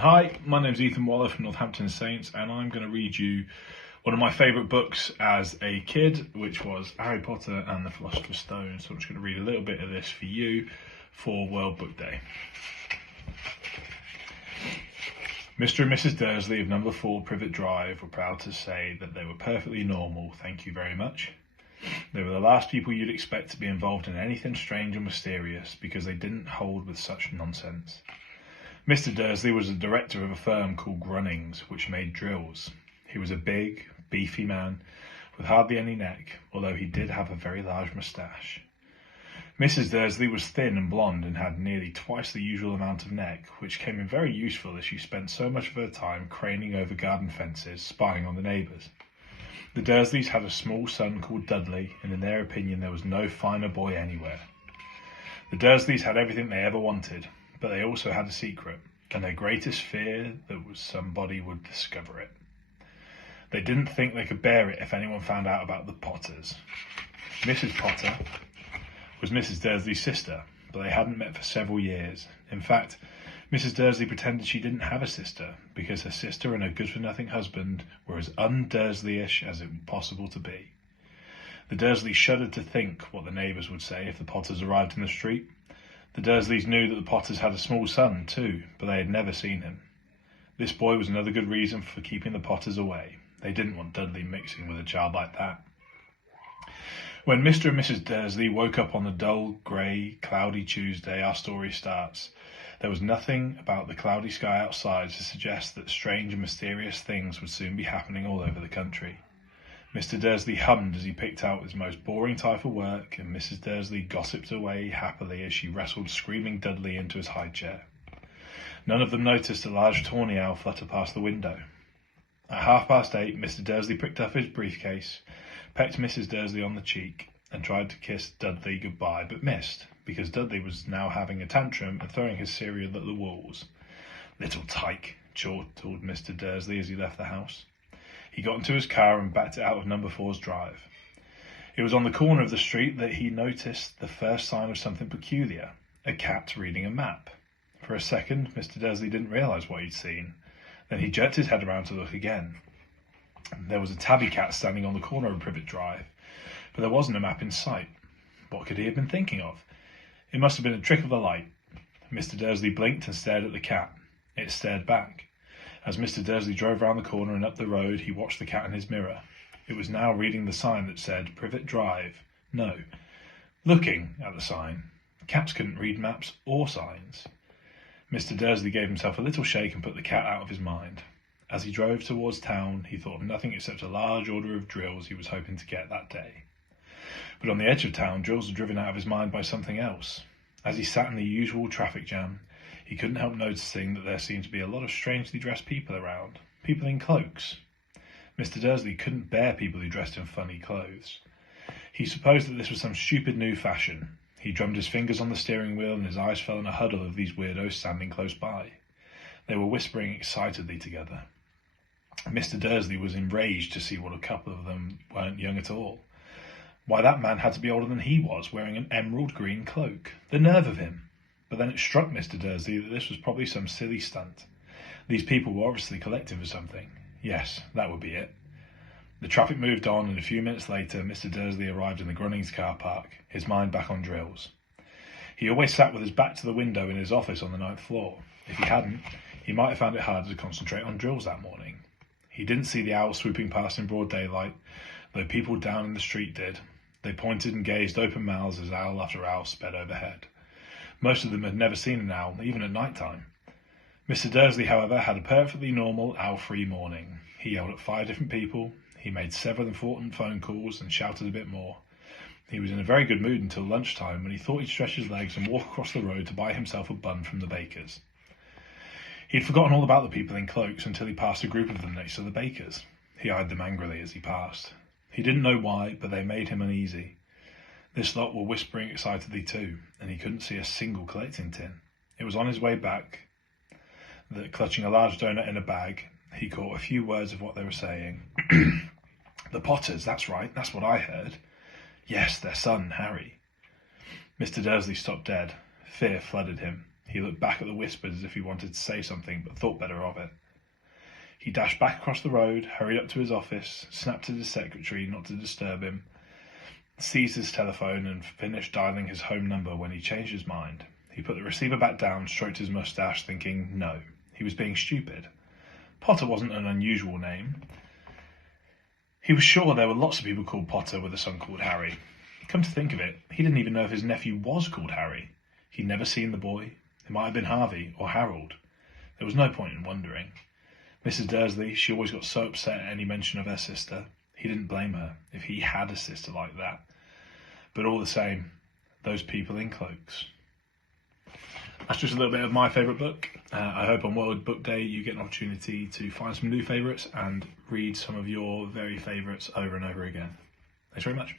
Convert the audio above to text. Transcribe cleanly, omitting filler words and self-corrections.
Hi, my name's Ethan Waller from Northampton Saints, and I'm going to read you one of my favourite books as a kid, which was Harry Potter and the Philosopher's Stone. So I'm just going to read a little bit of this for you for World Book Day. Mr. and Mrs. Dursley of number 4 Privet Drive were proud to say that they were perfectly normal, thank you very much. They were the last people you'd expect to be involved in anything strange or mysterious, because they didn't hold with such nonsense. Mr. Dursley was the director of a firm called Grunnings, which made drills. He was a big, beefy man with hardly any neck, although he did have a very large moustache. Mrs. Dursley was thin and blonde and had nearly twice the usual amount of neck, which came in very useful as she spent so much of her time craning over garden fences, spying on the neighbours. The Dursleys had a small son called Dudley, and in their opinion there was no finer boy anywhere. The Dursleys had everything they ever wanted, but they also had a secret, and their greatest fear that was somebody would discover it. They didn't think they could bear it if anyone found out about the Potters. Mrs. Potter was Mrs. Dursley's sister, but they hadn't met for several years. In fact, Mrs. Dursley pretended she didn't have a sister, because her sister and her good-for-nothing husband were as un-Dursleyish as it was possible to be. The Dursleys shuddered to think what the neighbours would say if the Potters arrived in the street. The Dursleys knew that the Potters had a small son too, but they had never seen him. This boy was another good reason for keeping the Potters away. They didn't want Dudley mixing with a child like that. When Mr. and Mrs. Dursley woke up on the dull, grey, cloudy Tuesday our story starts, there was nothing about the cloudy sky outside to suggest that strange and mysterious things would soon be happening all over the country. Mr. Dursley hummed as he picked out his most boring type of work, and Mrs. Dursley gossiped away happily as she wrestled screaming Dudley into his high chair. None of them noticed a large tawny owl flutter past the window. At 8:30, Mr. Dursley picked up his briefcase, pecked Mrs. Dursley on the cheek, and tried to kiss Dudley goodbye, but missed, because Dudley was now having a tantrum and throwing his cereal at the walls. "Little tyke," chortled Mr. Dursley as he left the house. He got into his car and backed it out of number 4's drive. It was on the corner of the street that he noticed the first sign of something peculiar, a cat reading a map. For a second, Mr. Dursley didn't realise what he'd seen. Then he jerked his head around to look again. There was a tabby cat standing on the corner of Privet Drive, but there wasn't a map in sight. What could he have been thinking of? It must have been a trick of the light. Mr. Dursley blinked and stared at the cat. It stared back. As Mr. Dursley drove round the corner and up the road, he watched the cat in his mirror. It was now reading the sign that said Privet Drive. No, looking at the sign. Cats couldn't read maps or signs. Mr. Dursley gave himself a little shake and put the cat out of his mind. As he drove towards town, he thought of nothing except a large order of drills he was hoping to get that day. But on the edge of town, drills were driven out of his mind by something else. As he sat in the usual traffic jam, he couldn't help noticing that there seemed to be a lot of strangely dressed people around, people in cloaks. Mr. Dursley couldn't bear people who dressed in funny clothes. He supposed that this was some stupid new fashion. He drummed his fingers on the steering wheel and his eyes fell on a huddle of these weirdos standing close by. They were whispering excitedly together. Mr. Dursley was enraged to see what a couple of them weren't young at all. Why, that man had to be older than he was, wearing an emerald green cloak. The nerve of him! But then it struck Mr. Dursley that this was probably some silly stunt. These people were obviously collecting for something. Yes, that would be it. The traffic moved on, and a few minutes later Mr. Dursley arrived in the Grunnings car park, his mind back on drills. He always sat with his back to the window in his office on the 9th floor. If he hadn't, he might have found it harder to concentrate on drills that morning. He didn't see the owl swooping past in broad daylight, though people down in the street did. They pointed and gazed open mouths as owl after owl sped overhead. Most of them had never seen an owl, even at night time. Mr. Dursley, however, had a perfectly normal, owl-free morning. He yelled at 5 different people, he made several important phone calls and shouted a bit more. He was in a very good mood until lunchtime, when he thought he'd stretch his legs and walk across the road to buy himself a bun from the baker's. He'd forgotten all about the people in cloaks until he passed a group of them next to the baker's. He eyed them angrily as he passed. He didn't know why, but they made him uneasy. This lot were whispering excitedly too, and he couldn't see a single collecting tin. It was on his way back that, clutching a large doughnut in a bag, he caught a few words of what they were saying. The Potters, that's right, that's what I heard. Yes, their son, Harry. Mr. Dursley stopped dead. Fear flooded him. He looked back at the whispers as if he wanted to say something, but thought better of it. He dashed back across the road, hurried up to his office, snapped at his secretary not to disturb him, seized his telephone and finished dialing his home number when he changed his mind. He put the receiver back down, stroked his moustache, thinking, no, he was being stupid. Potter wasn't an unusual name. He was sure there were lots of people called Potter with a son called Harry. Come to think of it, he didn't even know if his nephew was called Harry. He'd never seen the boy. It might have been Harvey or Harold. There was no point in wondering. Mrs. Dursley, she always got so upset at any mention of her sister. He didn't blame her if he had a sister like that. But all the same, those people in cloaks. That's just a little bit of my favourite book. I hope on World Book Day you get an opportunity to find some new favourites and read some of your very favourites over and over again. Thanks very much.